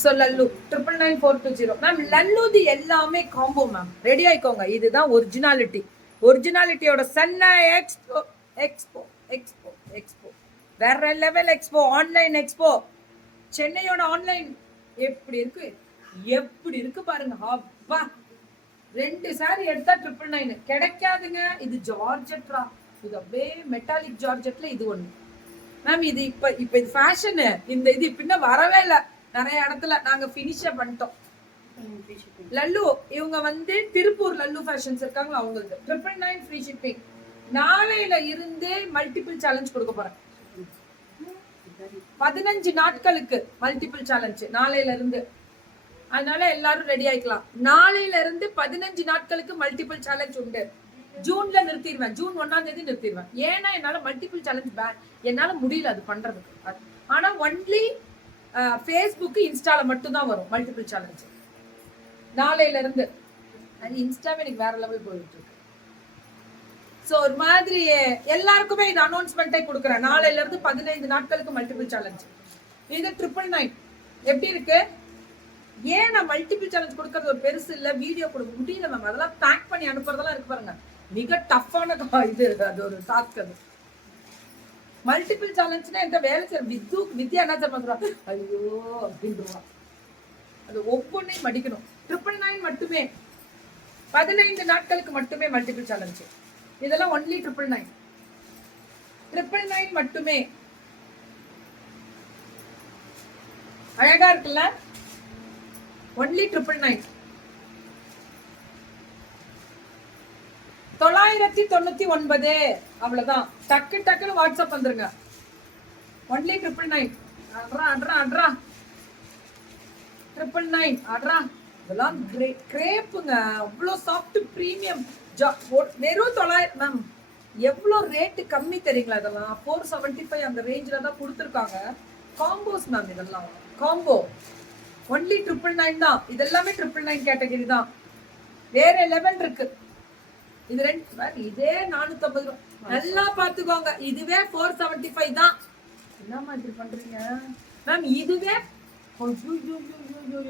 So Lalu 999420 ma'am. லல்லுது எல்லாமே combo ma'am. Ready ஆயிக்கோங்க. இதுதான் ஒரிஜினாலிட்டி. ஒரிஜினாலிட்டியோட Chennai expo expo expo expo வேற லெவல் எக்ஸ்போ. Online expo. சென்னையோட ஆன்லைன் எப்படி இருக்கு, எப்படி இருக்கு பாருங்க. அப்பா, 2 சாரி எடுத்தா 999 கிடைக்காதுங்க. இது ஜார்ஜெட்ரா. இது அப்படியே மெட்டாலிக் ஜார்ஜெட்ல இது ஒண்ணு மேம். இது இப்ப இது ஃபேஷனு. இந்த இது பின்ன வரவே இல்லை. நிறைய இடத்துல நாங்க ஃபினிஷ் பண்ணிட்டோம். லல்லு இவங்க வந்து திருப்பூர் லல்லு ஃபேஷன்ஸ் இருக்காங்களா, அவங்களுக்கு 999 ஃப்ரீ ஷிப்பிங். நாளையில இருந்து மல்டிபிள் சேலஞ்ச் கொடுக்க போறேன். 15 நாட்களுக்கு மல்டிபிள் சேலஞ்ச் நாளையில இருந்து. அதனால எல்லாரும் ரெடி ஆயிக்கலாம். நாளையில இருந்து 15 நாட்களுக்கு மல்டிபிள் சேலஞ்ச் உண்டு. ஜூன்ல நிறுத்திடுவேன். ஜூன் 1ஆம் தேதி நிறுத்திடுவேன். ஏன்னா என்னால மல்டிபிள் சேலஞ்ச் என்னால முடியல அது பண்றதுக்கு. ஆனா ஒன்லி ஃபேஸ்புக் இன்ஸ்டால மட்டும் தான் வரும் மல்டிபிள் சேலஞ்ச் நாளையில இருந்து. இன்ஸ்டாவே எனக்கு வேற லெவல் போயிட்டு இருக்கு. சோ ஒரு மாதிரி எல்லாருக்குமே இது அனௌன்ஸ்மெண்ட்டை கொடுக்குறேன். நாளையில இருந்து 15 நாட்களுக்கு மல்டிபிள் சேலஞ்ச். இது 999 எப்படி இருக்கு? ஏன் நான் மல்டிபிள் சேலஞ்ச் கொடுக்கறது ஒரு பெருசு இல்ல, வீடியோ கொடுக்க முடியல மேம். அதெல்லாம் பேக் பண்ணி அனுப்புறதெல்லாம் இருக்கு பாருங்க, மிக டஃப்பான இது. அது ஒரு டாஸ்க். அது மல்டிபிள் சேலஞ்ச்னா என்கிட்ட வேலை செய்ய வித்யா என்ன சொல்றா, ஐயோ அப்படின்றா. அது ஒவ்வொன்றையும் மடிக்கணும். 999 மட்டுமே, 15 நாட்களுக்கு மட்டுமே மல்டிபிள் சேலஞ்ச். இதெல்லாம் ஒன்லி 999. 999 மட்டுமே. அழகா இருக்குல்ல? ஒன்லி 999. 999 அவ்வளவுதான். டக்கு டக்குன்னு வாட்ஸ்அப் வந்துருங்க. ஒன்லி 999. அட்ரா அட்ரா அட்ரா 999 அட்ரா. இதெல்லாம் கிரேப்புங்க. அவ்வளோ சாஃப்ட் பிரீமியம். வெறும் 900 மேம். எவ்வளோ ரேட்டு கம்மி தெரியுங்களா? இதெல்லாம் 475 அந்த ரேஞ்சில் தான் கொடுத்துருக்காங்க. Combos ma'am. இதெல்லாம் காம்போ. ஒன்லி 999 தான். இதெல்லாமே 999 கேட்டகரி தான். வேற லெவல் இருக்கு. இது இதே 450 ரூபாய். நல்லா பாத்துக்கோங்க. இதுவே 475 தான். என்ன மாதிரி பண்றீங்க மேம்? இதுவே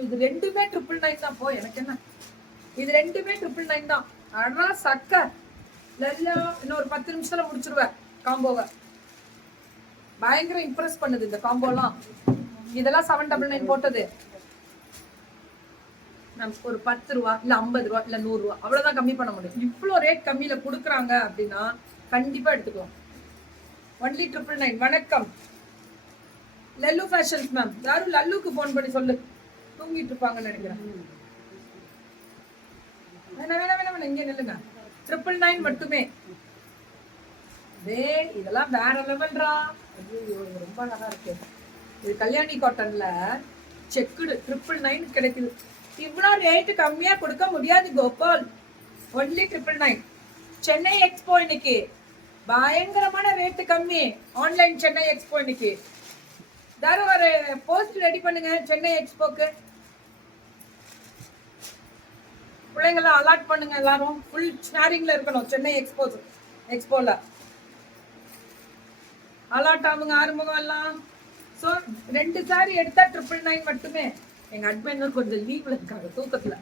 இது ரெண்டுமே 999 தான். போ, எனக்கு என்ன, இது ரெண்டுமே 999 தான். அடா சக்க இன்னும் ஒரு 10 நிமிஷத்துல முடிச்சிருவேன் காம்போவை. பயங்கர இம்ப்ரெஸ் பண்ணுது இந்த காம்போலாம். இதெல்லாம் 799 போட்டது ஒரு 10 ரூபா இல்ல 50 ரூபா இல்ல 100 ரூபா அவ்வளவுதான் கம்மி பண்ண முடியும். இவ்வளவு ரேட் கம்மியில கொடுக்குறாங்க அப்படின்னா கண்டிப்பா எடுத்துக்கலாம். ஒன்லி 999. வணக்கம் லல்லு ஃபேஷன்ஸ் மேம். யாரும் லல்லுக்கு போன் பண்ணி சொல்லு, தூங்கிட்டு இருப்பாங்கன்னு நினைக்கிறேன். வேணா வேணா வேணா வேணா, இங்கே நில்லுங்க. 999 மட்டுமே. இதெல்லாம் வேற லெவல்ரா. ஐயோ, ரொம்ப அழகா இருக்கு. இது கல்யாணி காட்டன்ல செக்குடு 999 கிடைக்குது. இவ்வளவு ரேட்டு கம்மியா கொடுக்க முடியாது கோபால். ஒன்லி 999. சென்னை எக்ஸ்போ இன்னைக்கு பயங்கரமான ரேட்டு கம்மி. ஆன்லைன் சென்னை எக்ஸ்போ இன்னைக்கு. யாரும் ஒரு போஸ்ட் ரெடி பண்ணுங்க சென்னை எக்ஸ்போக்கு. பிள்ளைங்களாம் அலாட் பண்ணுங்க. எல்லாரும் ஃபுல் ஷேரிங்ல இருக்கணும். சென்னை எக்ஸ்போல அலாட் ஆகுங்க. ஆறுமுகம் எல்லாம். ஸோ 2 சாரி எடுத்தா 999 மட்டுமே. எங்க அட்மின் கொஞ்சம் லீவ்ல இருக்காங்க, தூக்கத்துல.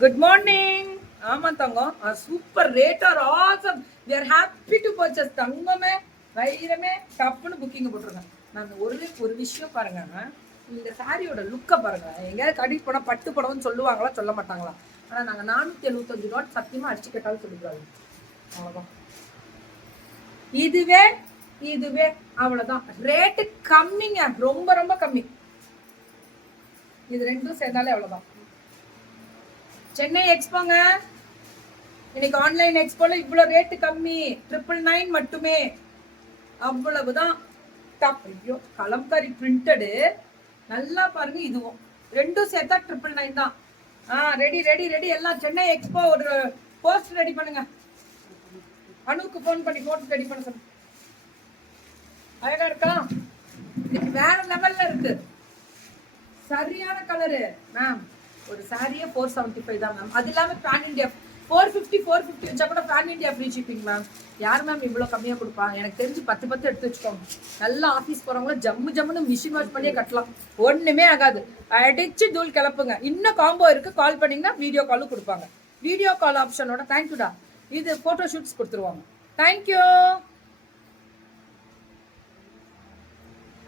Good morning. ஆமா தங்கம், super rate are awesome. we are happy to purchase. தங்கமே வைரமே டப்புன்னு புக்கிங் போட்டுருங்க. நான் ஒரு விஷயம் பாருங்க, இந்த சாரியோட லுக்க பாருங்க. எங்கேயாவது கடி படம் பட்டு படம்னு சொல்லுவாங்களா, சொல்ல மாட்டாங்களா? ஆனா நாங்க 475 ரூபா சத்தியமா அடிச்சு கேட்டாலும் சொல்லிடுவாங்க. அவ்வளவுதான். இதுவே அவ்வளவுதான். ரேட்டு கம்மிங்க, ரொம்ப ரொம்ப கம்மி. இது ரெண்டும் சேர்ந்தாலே அவ்வளவுதான். சென்னை எக்ஸ்போங்க இன்னைக்கு. ஆன்லைன் எக்ஸ்போல இவ்வளவு ரேட்டு கம்மி. 999 மட்டுமே. அவ்வளவுதான். ஐயோ, கலம்காரி பிரிண்டடு நல்லா பாருங்க. இதுவும் ரெண்டும் சேர்த்தா 999 தான். ரெடி ரெடி ரெடி எல்லாம். சென்னை எக்ஸ்போ ஒரு போஸ்ட் ரெடி பண்ணுங்க. அனுக்கு போன் பண்ணி போஸ்ட் ரெடி பண்ண சொல்லுங்க. அழகா இருக்கா? இன்னைக்கு வேற லெவல்ல இருக்கு. சரியான கலரு மேம். ஒரு சாரியே 475 தான் மேம். அது இல்லாம பேன் இண்டியா 450 வச்சா கூட pan India free shipping ma'am. யார் மேம் இவ்வளோ கம்மியாக கொடுப்பாங்க? எனக்கு தெரிஞ்சு 10 எடுத்து வச்சுக்கோங்க. நல்லா ஆஃபீஸ் போகிறவங்கள ஜம்முன்னு மிஷின் வாஷ் பண்ணியே கட்டலாம், ஒன்றுமே ஆகாது. அடிச்சு தூள் கிளப்புங்க. இன்னும் காம்போ இருக்கு, கால் பண்ணிங்கன்னா வீடியோ காலும் கொடுப்பாங்க. வீடியோ கால் ஆப்ஷனோட தேங்க்யூடா. இது ஃபோட்டோ ஷூட்ஸ் கொடுத்துருவாங்க. தேங்க்யூ.